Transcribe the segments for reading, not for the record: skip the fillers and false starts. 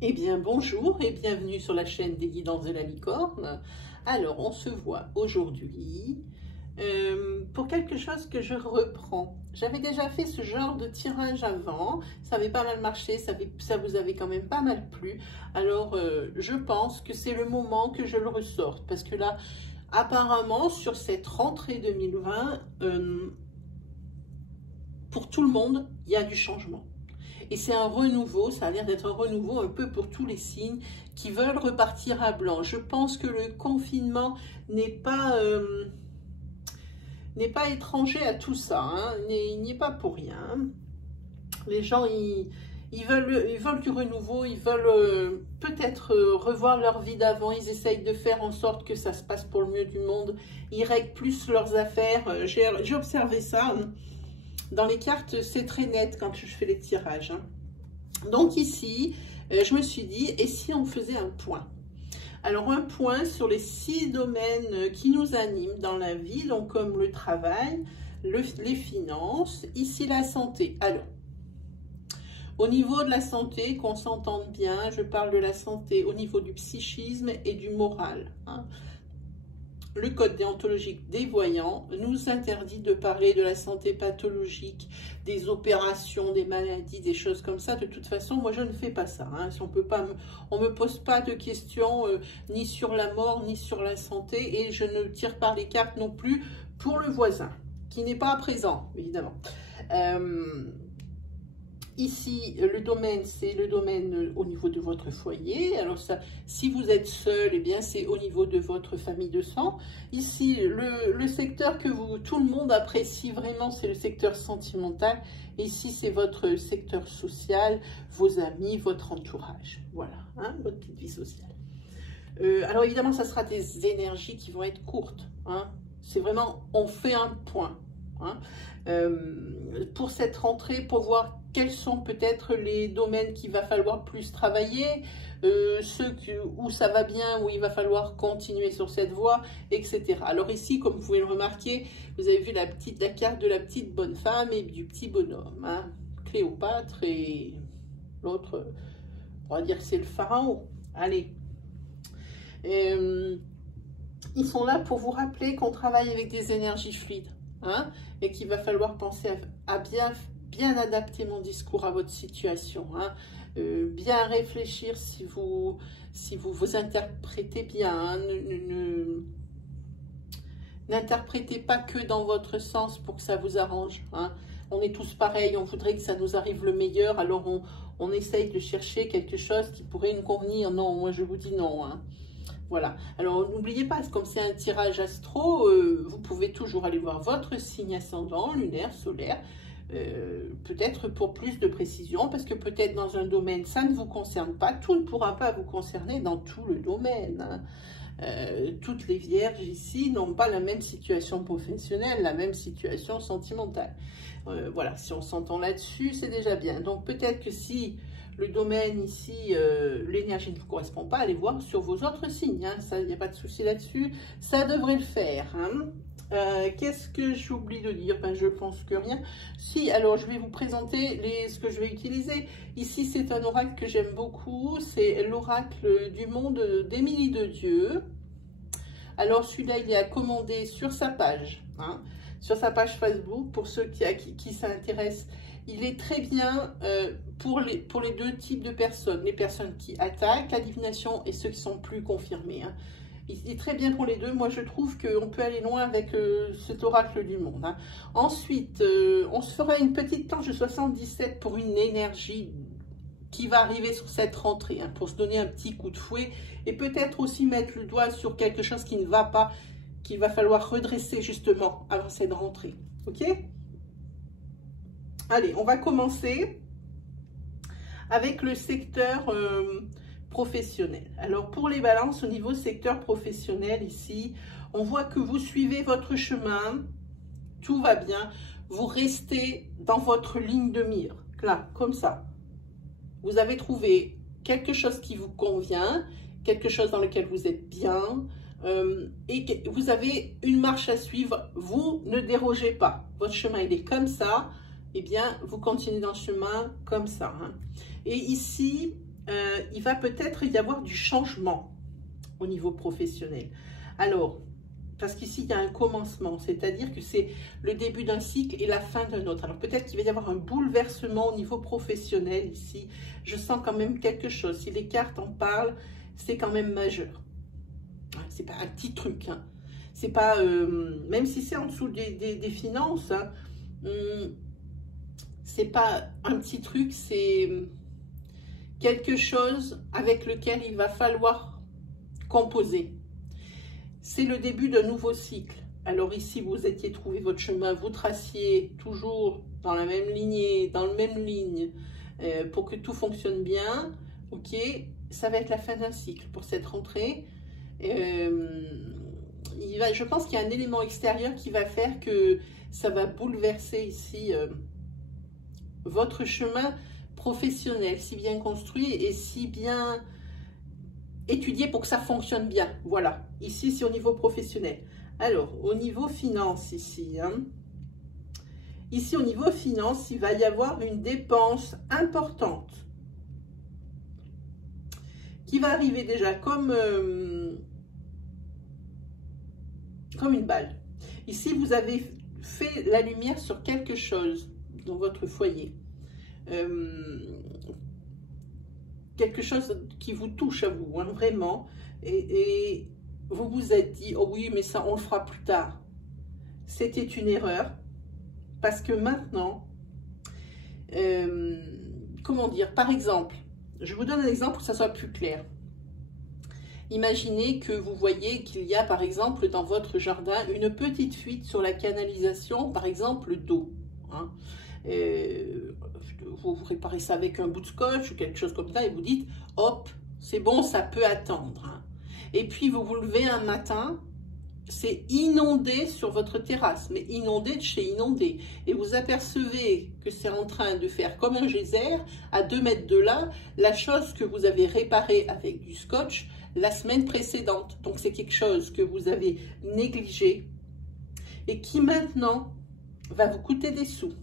Eh bien, bonjour et bienvenue sur la chaîne des guidances de la licorne. Alors, on se voit aujourd'hui pour quelque chose que je reprends. J'avais déjà fait ce genre de tirage avant, ça avait pas mal marché, ça vous avait quand même pas mal plu. Alors, je pense que c'est le moment que je le ressorte parce que là, apparemment, sur cette rentrée 2020, pour tout le monde, il y a du changement. Et c'est un renouveau, ça a l'air d'être un renouveau un peu pour tous les signes qui veulent repartir à blanc. Je pense que le confinement n'est pas étranger à tout ça, hein. Il n'y est pas pour rien. Les gens, ils veulent du renouveau, ils veulent peut-être revoir leur vie d'avant, ils essayent de faire en sorte que ça se passe pour le mieux du monde, ils règlent plus leurs affaires. J'ai observé ça. Dans les cartes, c'est très net quand je fais les tirages. Donc ici, je me suis dit, et si on faisait un point? Alors un point sur les 6 domaines qui nous animent dans la vie, donc comme le travail, les finances, ici la santé. Alors, au niveau de la santé, qu'on s'entende bien, je parle de la santé au niveau du psychisme et du moral, hein. Le code déontologique des voyants nous interdit de parler de la santé pathologique, des opérations, des maladies, des choses comme ça. De toute façon, moi, je ne fais pas ça, hein. Si on peut pas, on me pose pas de questions ni sur la mort, ni sur la santé. Et je ne tire pas les cartes non plus pour le voisin, qui n'est pas présent, évidemment. Ici, le domaine, c'est le domaine au niveau de votre foyer. Alors ça, si vous êtes seul, eh bien c'est au niveau de votre famille de sang. Ici, le secteur que tout le monde apprécie vraiment, c'est le secteur sentimental. Et ici, c'est votre secteur social, vos amis, votre entourage. Voilà, hein, votre petite vie sociale. Alors évidemment, ça sera des énergies qui vont être courtes, hein. C'est vraiment, on fait un point, hein. Pour cette rentrée, pour voir quels sont peut-être les domaines qu'il va falloir plus travailler, ceux où ça va bien, où il va falloir continuer sur cette voie, etc. Alors ici, comme vous pouvez le remarquer, vous avez vu la carte de la petite bonne femme et du petit bonhomme, hein, Cléopâtre, et l'autre, on va dire que c'est le pharaon. Allez. Ils sont là pour vous rappeler qu'on travaille avec des énergies fluides, hein, et qu'il va falloir penser à bien adapter mon discours à votre situation, hein, bien réfléchir si vous interprétez bien, hein, n'interprétez pas que dans votre sens pour que ça vous arrange, hein. On est tous pareils, on voudrait que ça nous arrive le meilleur, alors on essaye de chercher quelque chose qui pourrait nous convenir. Non, moi je vous dis non, hein. Voilà, alors n'oubliez pas, comme c'est un tirage astro, vous pouvez toujours aller voir votre signe ascendant, lunaire, solaire, peut-être pour plus de précision, parce que peut-être dans un domaine, ça ne vous concerne pas, tout ne pourra pas vous concerner dans tout le domaine, hein. Toutes les vierges ici n'ont pas la même situation professionnelle, la même situation sentimentale. Voilà, si on s'entend là-dessus, c'est déjà bien. Donc peut-être que si le domaine ici, l'énergie ne vous correspond pas, allez voir sur vos autres signes, hein. Ça, il n'y a pas de souci là-dessus, ça devrait le faire, hein. Qu'est-ce que j'oublie de dire? Ben, je pense que rien. Si, alors je vais vous présenter ce que je vais utiliser. Ici, c'est un oracle que j'aime beaucoup. C'est l'oracle du monde d'Émilie de Dieu. Alors, celui-là, il est à commander sur sa page, hein, sur sa page Facebook, pour ceux qui s'intéressent. Il est très bien pour les deux types de personnes. Les personnes qui attaquent la divination et ceux qui sont plus confirmés, hein. Il est très bien pour les deux. Moi, je trouve qu'on peut aller loin avec cet oracle du monde, hein. Ensuite, on se fera une petite planche de 77 pour une énergie qui va arriver sur cette rentrée, hein, pour se donner un petit coup de fouet et peut-être aussi mettre le doigt sur quelque chose qui ne va pas, qu'il va falloir redresser justement avant cette rentrée. Ok? Allez, on va commencer avec le secteur professionnel. Alors pour les balances au niveau secteur professionnel ici, on voit que vous suivez votre chemin, tout va bien, vous restez dans votre ligne de mire, là, comme ça. Vous avez trouvé quelque chose qui vous convient, quelque chose dans lequel vous êtes bien, et que vous avez une marche à suivre, vous ne dérogez pas, votre chemin il est comme ça, eh bien vous continuez dans le chemin comme ça, hein. Et ici, il va peut-être y avoir du changement au niveau professionnel. Alors, parce qu'ici, il y a un commencement, c'est-à-dire que c'est le début d'un cycle et la fin d'un autre. Alors, peut-être qu'il va y avoir un bouleversement au niveau professionnel ici. Je sens quand même quelque chose. Si les cartes en parlent, c'est quand même majeur. C'est pas un petit truc. Hein. C'est pas, même si c'est en dessous des finances, hein, c'est pas un petit truc, c'est quelque chose avec lequel il va falloir composer. C'est le début d'un nouveau cycle. Alors ici, vous étiez trouvé votre chemin, vous traciez toujours dans la même lignée, dans la même ligne, pour que tout fonctionne bien. Ok, ça va être la fin d'un cycle pour cette rentrée. Je pense qu'il y a un élément extérieur qui va faire que ça va bouleverser ici votre chemin professionnel, si bien construit et si bien étudié pour que ça fonctionne bien. Voilà, ici c'est au niveau professionnel. Alors, au niveau finance ici, hein, ici au niveau finance, il va y avoir une dépense importante qui va arriver déjà comme une balle. Ici, vous avez fait la lumière sur quelque chose dans votre foyer. Quelque chose qui vous touche à vous, hein, vraiment. Et vous vous êtes dit, oh oui, mais ça, on le fera plus tard. C'était une erreur. Parce que maintenant, comment dire, par exemple, je vous donne un exemple pour que ça soit plus clair. Imaginez que vous voyez qu'il y a, par exemple, dans votre jardin, une petite fuite sur la canalisation, par exemple, d'eau. Hein. Vous réparez ça avec un bout de scotch ou quelque chose comme ça et vous dites, hop, c'est bon, ça peut attendre. Hein. Et puis, vous vous levez un matin, c'est inondé sur votre terrasse, mais inondé de chez inondé. Et vous apercevez que c'est en train de faire comme un geyser, à 2 mètres de là, la chose que vous avez réparée avec du scotch la semaine précédente. Donc, c'est quelque chose que vous avez négligé et qui maintenant va vous coûter des sous.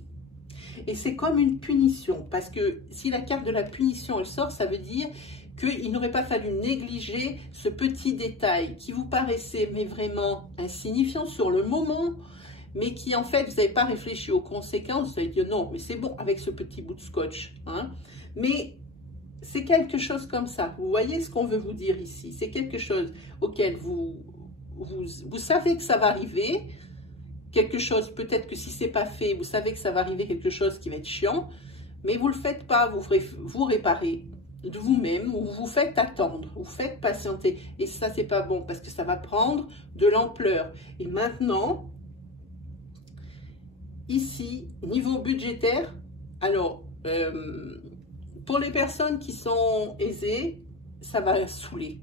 Et c'est comme une punition, parce que si la carte de la punition, elle sort, ça veut dire qu'il n'aurait pas fallu négliger ce petit détail qui vous paraissait mais vraiment insignifiant sur le moment, mais qui en fait, vous n'avez pas réfléchi aux conséquences, vous avez dit non, mais c'est bon avec ce petit bout de scotch. Hein. Mais c'est quelque chose comme ça, vous voyez ce qu'on veut vous dire ici, c'est quelque chose auquel vous savez que ça va arriver, quelque chose, peut-être que si c'est pas fait, vous savez que ça va arriver quelque chose qui va être chiant, mais vous le faites pas, vous réparez de vous-même, ou vous faites attendre, vous faites patienter, et ça c'est pas bon, parce que ça va prendre de l'ampleur. Et maintenant, ici, niveau budgétaire, alors, pour les personnes qui sont aisées, ça va saouler.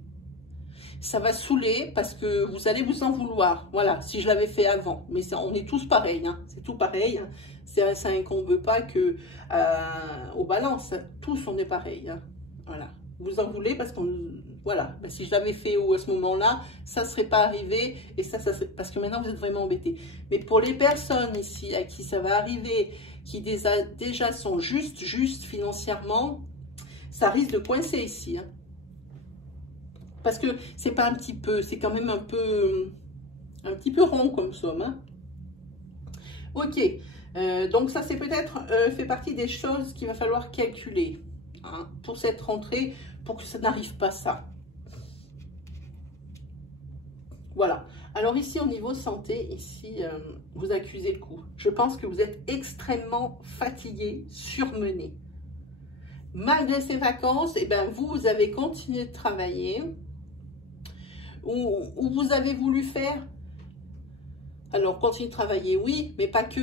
Ça va saouler parce que vous allez vous en vouloir. Voilà, si je l'avais fait avant. Mais ça, on est tous pareils, hein. C'est tout pareil. Hein. Ça incombe pas que aux balances. Tous, on est pareils. Hein. Voilà. Vous en voulez parce qu'on... Voilà. Ben, si je l'avais fait à ce moment-là, ça ne serait pas arrivé. Et ça serait... Parce que maintenant, vous êtes vraiment embêtés. Mais pour les personnes ici à qui ça va arriver, qui déjà sont justes financièrement, ça risque de coincer ici. Hein. Parce que c'est pas un petit peu, c'est quand même un petit peu rond comme somme. Hein. Ok, donc ça c'est peut-être fait partie des choses qu'il va falloir calculer hein, pour cette rentrée, pour que ça n'arrive pas ça. Voilà. Alors ici au niveau santé, ici vous accusez le coup. Je pense que vous êtes extrêmement fatigué, surmené. Malgré ces vacances, eh ben, vous avez continué de travailler. Ou vous avez voulu faire, alors continuez de travailler, oui, mais pas que.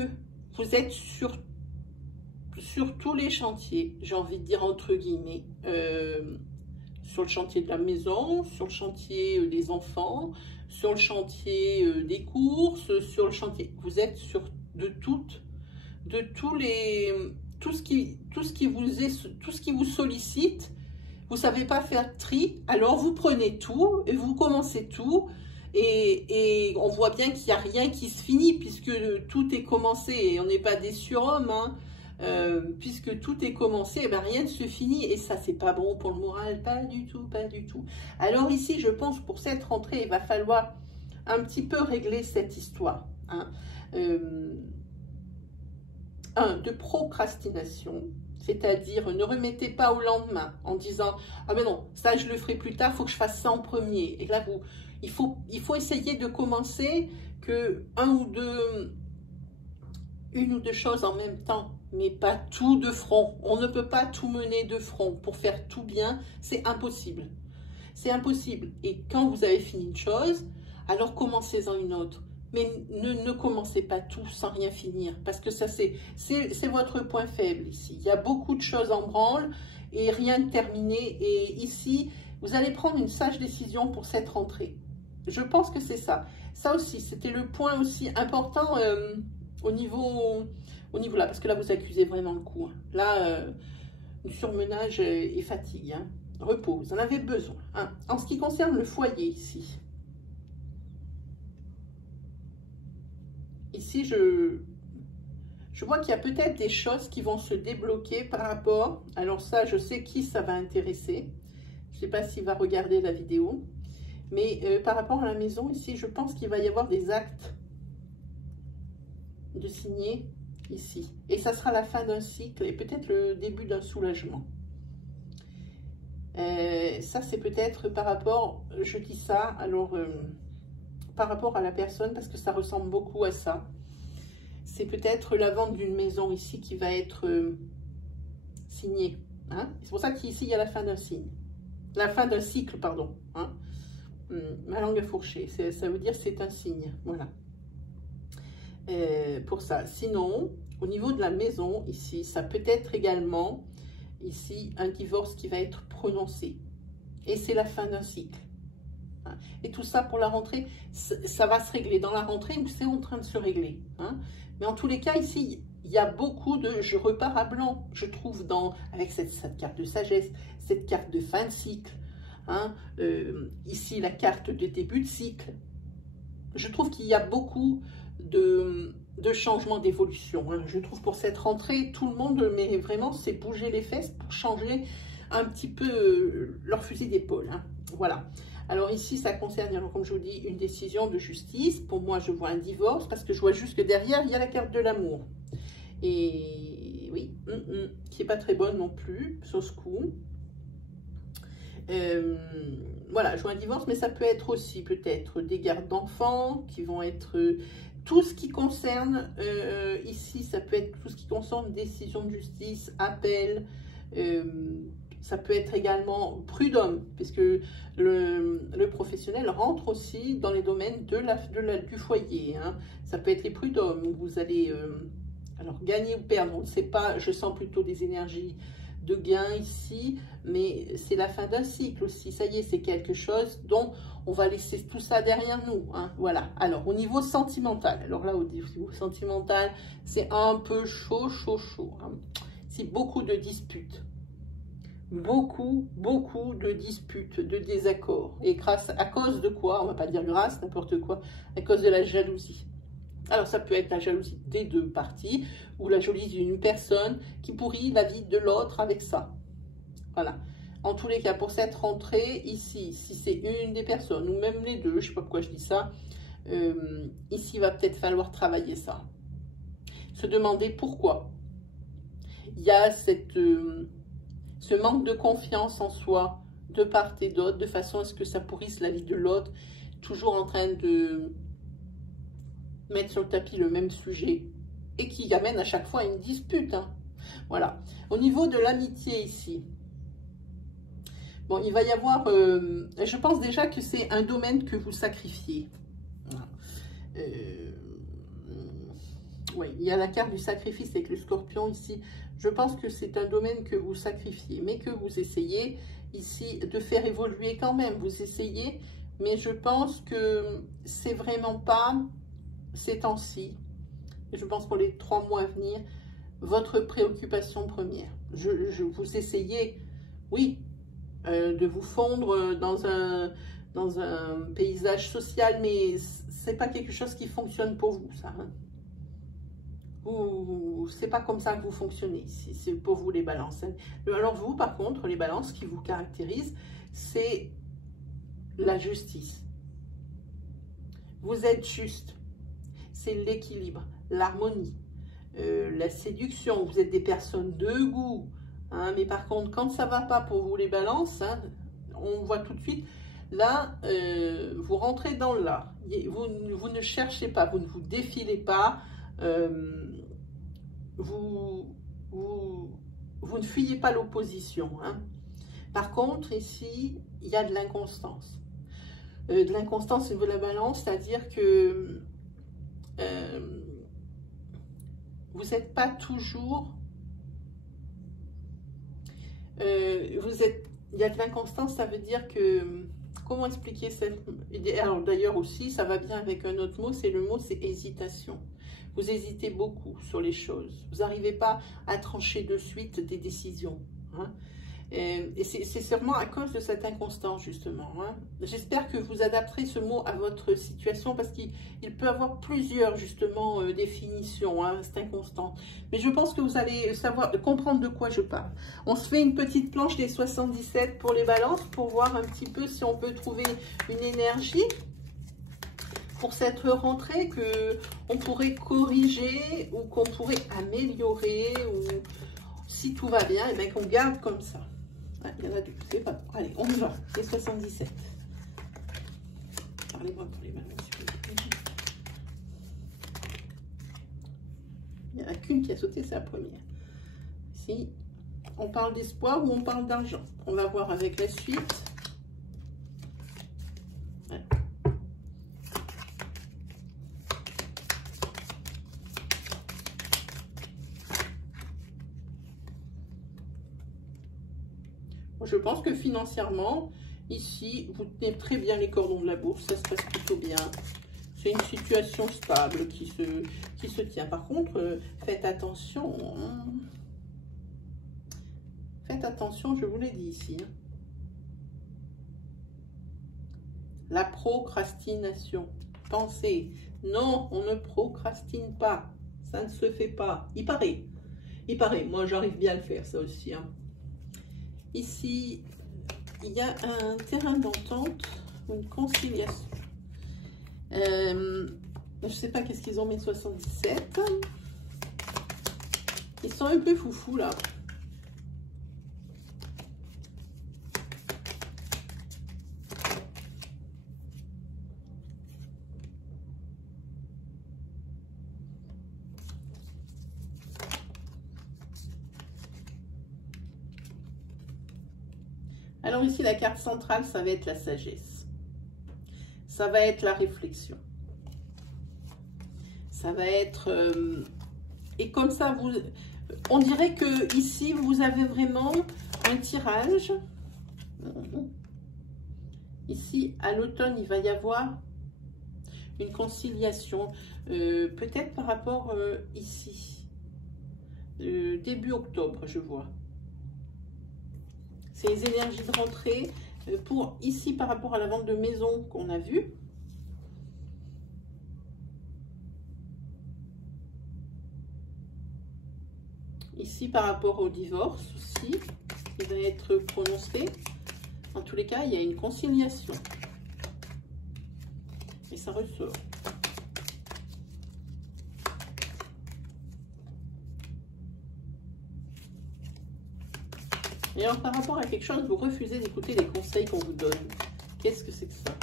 Vous êtes sur tous les chantiers, j'ai envie de dire entre guillemets, sur le chantier de la maison, sur le chantier des enfants, sur le chantier des courses, sur le chantier, vous êtes sur tout ce qui vous sollicite. Vous ne savez pas faire tri, alors vous prenez tout et vous commencez tout. Et on voit bien qu'il n'y a rien qui se finit puisque tout est commencé. Et on n'est pas des surhommes. Hein. puisque tout est commencé, eh ben, rien ne se finit, et ça, c'est pas bon pour le moral, pas du tout, pas du tout. Alors ici, je pense, pour cette rentrée, il va falloir un petit peu régler cette histoire, hein. De procrastination, c'est-à-dire ne remettez pas au lendemain en disant « Ah ben non, ça je le ferai plus tard, il faut que je fasse ça en premier. » Et là, il faut essayer de commencer que une ou deux choses en même temps, mais pas tout de front. On ne peut pas tout mener de front. Pour faire tout bien, c'est impossible. C'est impossible. Et quand vous avez fini une chose, alors commencez-en une autre. Mais ne commencez pas tout sans rien finir, parce que ça, c'est votre point faible ici. Il y a beaucoup de choses en branle et rien de terminé. Et ici, vous allez prendre une sage décision pour cette rentrée. Je pense que c'est ça. Ça aussi, c'était le point aussi important au niveau là, parce que là, vous accusez vraiment le coup, hein. Là, le surmenage et fatigue, hein. Repos, vous en avez besoin, hein. En ce qui concerne le foyer ici, je vois qu'il y a peut-être des choses qui vont se débloquer par rapport, alors ça, je sais qui ça va intéresser, je ne sais pas s'il va regarder la vidéo, mais par rapport à la maison, ici, je pense qu'il va y avoir des actes de signer ici. Et ça sera la fin d'un cycle et peut-être le début d'un soulagement. Ça, c'est peut-être par rapport, je dis ça, alors... par rapport à la personne, parce que ça ressemble beaucoup à ça. C'est peut-être la vente d'une maison ici qui va être signée, hein. C'est pour ça qu'ici, il y a la fin d'un signe. La fin d'un cycle, pardon, hein. Ma langue a fourché, ça veut dire c'est un signe, voilà. Pour ça. Sinon, au niveau de la maison, ici, ça peut être également, ici, un divorce qui va être prononcé. Et c'est la fin d'un cycle. Et tout ça pour la rentrée, ça va se régler. Dans la rentrée, c'est en train de se régler, hein. Mais en tous les cas, ici, il y a beaucoup de... Je repars à blanc, je trouve, avec cette carte de sagesse, cette carte de fin de cycle, hein. Ici, la carte de début de cycle. Je trouve qu'il y a beaucoup de changements, d'évolution, hein. Je trouve pour cette rentrée, tout le monde, mais vraiment, c'est bouger les fesses pour changer un petit peu leur fusil d'épaule, hein. Voilà. Alors ici, ça concerne, alors, comme je vous dis, une décision de justice. Pour moi, je vois un divorce parce que je vois juste que derrière, il y a la carte de l'amour. Et oui, qui n'est pas très bonne non plus, sur ce coup. Voilà, je vois un divorce, mais ça peut être aussi peut-être des gardes d'enfants qui vont être... tout ce qui concerne, ici, ça peut être tout ce qui concerne décision de justice, appel... ça peut être également prud'homme, puisque le professionnel rentre aussi dans les domaines du foyer, hein. Ça peut être les prud'hommes, où vous allez alors gagner ou perdre, on ne sait pas, je sens plutôt des énergies de gain ici, mais c'est la fin d'un cycle aussi, ça y est, c'est quelque chose dont on va laisser tout ça derrière nous, hein. Voilà. Alors, au niveau sentimental, alors là, au niveau sentimental, c'est un peu chaud, hein. C'est beaucoup de disputes. Beaucoup de disputes, de désaccords. Et à cause de quoi? On va pas dire grâce, n'importe quoi. À cause de la jalousie. Alors, ça peut être la jalousie des deux parties ou la jalousie d'une personne qui pourrit la vie de l'autre avec ça. Voilà. En tous les cas, pour cette rentrée, ici, si c'est une des personnes ou même les deux, je sais pas pourquoi je dis ça, ici, il va peut-être falloir travailler ça. Se demander pourquoi. Il y a ce manque de confiance en soi de part et d'autre, de façon à ce que ça pourrisse la vie de l'autre, toujours en train de mettre sur le tapis le même sujet, et qui amène à chaque fois à une dispute, hein. Voilà. Au niveau de l'amitié ici, bon, il va y avoir, je pense déjà que c'est un domaine que vous sacrifiez. Oui, il y a la carte du sacrifice avec le scorpion ici. Je pense que c'est un domaine que vous sacrifiez, mais que vous essayez ici de faire évoluer quand même. Vous essayez, mais je pense que c'est vraiment pas ces temps-ci, je pense pour les 3 mois à venir, votre préoccupation première. Vous essayez, oui, de vous fondre dans un paysage social, mais c'est pas quelque chose qui fonctionne pour vous, ça, hein. c'est pas comme ça que vous fonctionnez. C'est pour vous les balances. Alors vous, par contre, les balances qui vous caractérisent, c'est la justice. Vous êtes juste. C'est l'équilibre, l'harmonie, la séduction. Vous êtes des personnes de goût. Hein, mais par contre, quand ça va pas pour vous les balances, hein, on voit tout de suite, là, vous rentrez dans l'art. Vous ne cherchez pas, vous ne vous défilez pas. Vous ne fuyez pas l'opposition. Hein. Par contre, ici, il y a de l'inconstance. De l'inconstance au niveau de la balance, c'est-à-dire que vous n'êtes pas toujours... il y a de l'inconstance, ça veut dire que... Comment expliquer ça? Alors d'ailleurs aussi, ça va bien avec un autre mot, c'est hésitation. Vous hésitez beaucoup sur les choses. Vous n'arrivez pas à trancher de suite des décisions. Hein. Et c'est sûrement à cause de cette inconstance, justement. Hein. J'espère que vous adapterez ce mot à votre situation, parce qu'il peut avoir plusieurs, justement, définitions, hein, cette inconstance. Mais je pense que vous allez comprendre de quoi je parle. On se fait une petite planche des 77 pour les balances, pour voir un petit peu si on peut trouver une énergie pour cette rentrée qu'on pourrait corriger ou qu'on pourrait améliorer, ou si tout va bien, et bien qu'on garde comme ça. Ah, il y en a deux, c'est pas bon. Allez, on y va, les 77. Parlez-moi pour les balances. Il n'y en a qu'une qui a sauté, c'est la première. Ici, on parle d'espoir ou on parle d'argent. On va voir avec la suite. Voilà. Je pense que financièrement, ici, vous tenez très bien les cordons de la bourse, ça se passe plutôt bien. C'est une situation stable qui se tient. Par contre, faites attention. Hein. Faites attention, je vous l'ai dit ici. Hein. La procrastination. Pensez, non, on ne procrastine pas. Ça ne se fait pas. Il paraît. Moi, j'arrive bien à le faire, ça aussi. Hein. Ici, il y a un terrain d'entente, une conciliation. Je ne sais pas qu'est-ce qu'ils ont mis 77. Ils sont un peu foufous là. Alors ici, la carte centrale, ça va être la sagesse. Ça va être la réflexion. Ça va être... et comme ça, on dirait que ici, vous avez vraiment un tirage. Ici, à l'automne, il va y avoir une conciliation. Peut-être par rapport ici. Début octobre, je vois. C'est les énergies de rentrée pour ici par rapport à la vente de maison qu'on a vue. Ici par rapport au divorce aussi, il va être prononcé. En tous les cas, il y a une conciliation. Et ça ressort. Et alors, par rapport à quelque chose, vous refusez d'écouter les conseils qu'on vous donne. Qu'est-ce que c'est que ça?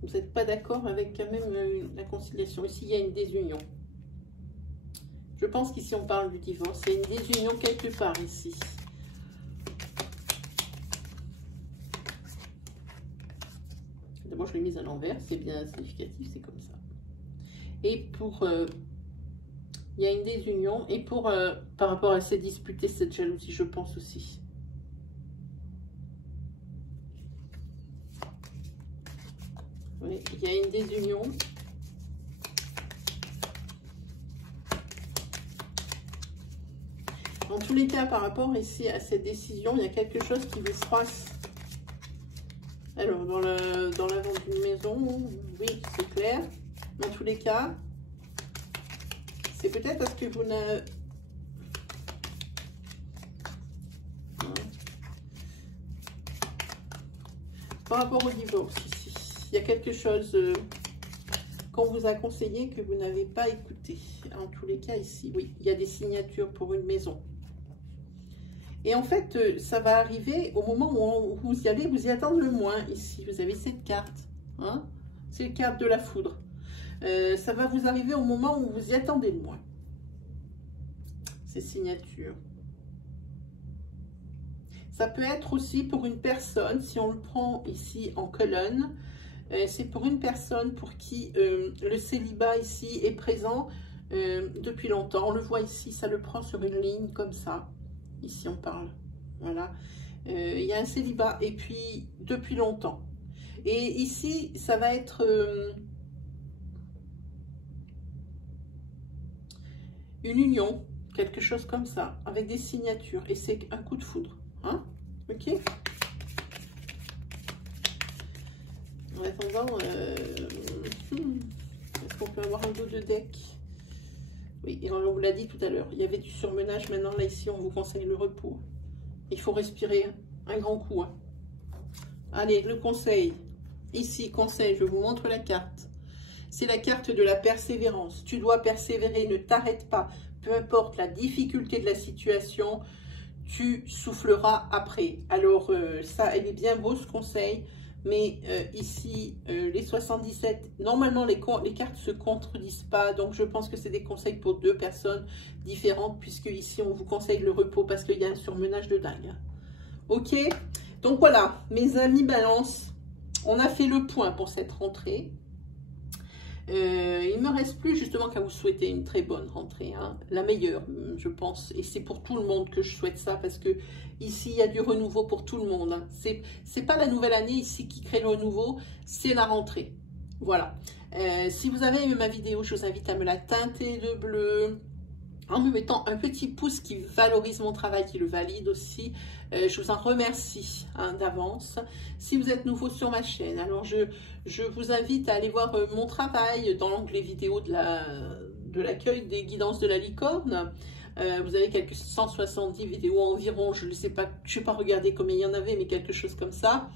Vous n'êtes pas d'accord avec quand même la conciliation. Ici, il y a une désunion. Je pense qu'ici, on parle du divorce. Il y a une désunion quelque part ici. D'abord, je l'ai mise à l'envers. C'est bien significatif, c'est comme ça. Et pour... il y a une désunion et pour par rapport à ces disputes et cette jalousie, je pense aussi. Oui, il y a une désunion. En tous les cas, par rapport ici à cette décision, il y a quelque chose qui vous froisse. Alors, dans la vente d'une maison, oui, c'est clair. En tous les cas, C'est peut-être parce que vous n'avez... Par rapport au divorce, ici, il y a quelque chose qu'on vous a conseillé que vous n'avez pas écouté. En tous les cas, ici, oui, il y a des signatures pour une maison. Et en fait, ça va arriver au moment où vous y allez, vous y attendre le moins. Ici, vous avez cette carte. Hein? C'est le carte de la foudre. Ça va vous arriver au moment où vous y attendez le moins. Ces signatures. Ça peut être aussi pour une personne, si on le prend ici en colonne, c'est pour une personne pour qui le célibat ici est présent depuis longtemps. On le voit ici, ça le prend sur une ligne comme ça. Ici, on parle. Voilà. Il y a un célibat et puis depuis longtemps. Et ici, ça va être une union, quelque chose comme ça, avec des signatures. Et c'est un coup de foudre. Hein? Ok. En attendant, est-ce qu'on peut avoir un dos de deck? Oui, et on vous l'a dit tout à l'heure, il y avait du surmenage. Maintenant, là, ici, on vous conseille le repos. Il faut respirer un grand coup. Hein. Allez, le conseil. Ici, conseil, je vous montre la carte. C'est la carte de la persévérance. Tu dois persévérer, ne t'arrête pas. Peu importe la difficulté de la situation, tu souffleras après. Alors, ça, elle est bien beau, ce conseil. Mais ici, les 77, normalement, les cartes ne se contredisent pas. Donc, je pense que c'est des conseils pour deux personnes différentes. Puisque ici, on vous conseille le repos parce qu'il y a un surmenage de dingue. Ok? Donc, voilà, mes amis Balance. On a fait le point pour cette rentrée. Il ne me reste plus justement qu'à vous souhaiter une très bonne rentrée, hein, la meilleure, je pense. Et c'est pour tout le monde que je souhaite ça, parce que ici, il y a du renouveau pour tout le monde. Hein. C'est pas la nouvelle année ici qui crée le renouveau, c'est la rentrée. Voilà. Si vous avez aimé ma vidéo, je vous invite à me la teinter de bleu, en me mettant un petit pouce qui valorise mon travail, qui le valide aussi. Je vous en remercie hein, d'avance. Si vous êtes nouveau sur ma chaîne, alors je vous invite à aller voir mon travail dans l'onglet vidéo de l'accueil des guidances de la licorne. Vous avez quelques 170 vidéos environ, je ne sais pas, je n'ai pas regardé combien il y en avait, mais quelque chose comme ça.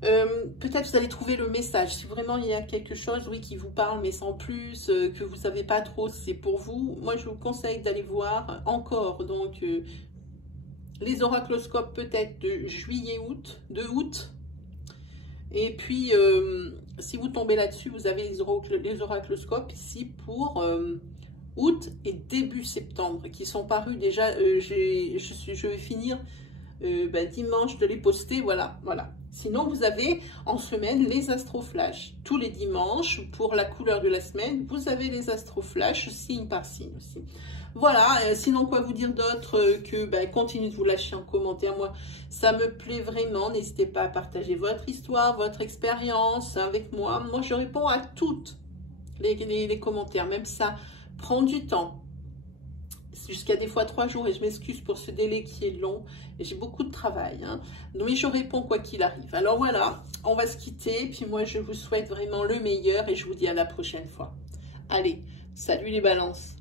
Peut-être vous allez trouver le message, si vraiment il y a quelque chose oui, qui vous parle mais sans plus, que vous ne savez pas trop si c'est pour vous, moi je vous conseille d'aller voir encore donc les oracloscopes peut-être de juillet-août, de août, et puis si vous tombez là-dessus, vous avez les oracloscopes ici pour août et début septembre qui sont parus déjà, je vais finir dimanche de les poster, voilà. Sinon, vous avez en semaine les astroflash. Tous les dimanches, pour la couleur de la semaine, vous avez les astroflash signe par signe aussi. Voilà, sinon quoi vous dire d'autre que continuez de vous lâcher en commentaire. Moi, ça me plaît vraiment. N'hésitez pas à partager votre histoire, votre expérience avec moi. Moi, je réponds à toutes les commentaires, même si ça prend du temps. Jusqu'à des fois 3 jours et je m'excuse pour ce délai qui est long et j'ai beaucoup de travail hein. Mais je réponds quoi qu'il arrive. Alors voilà, on va se quitter puis moi je vous souhaite vraiment le meilleur et je vous dis à la prochaine fois. Allez, salut les balances.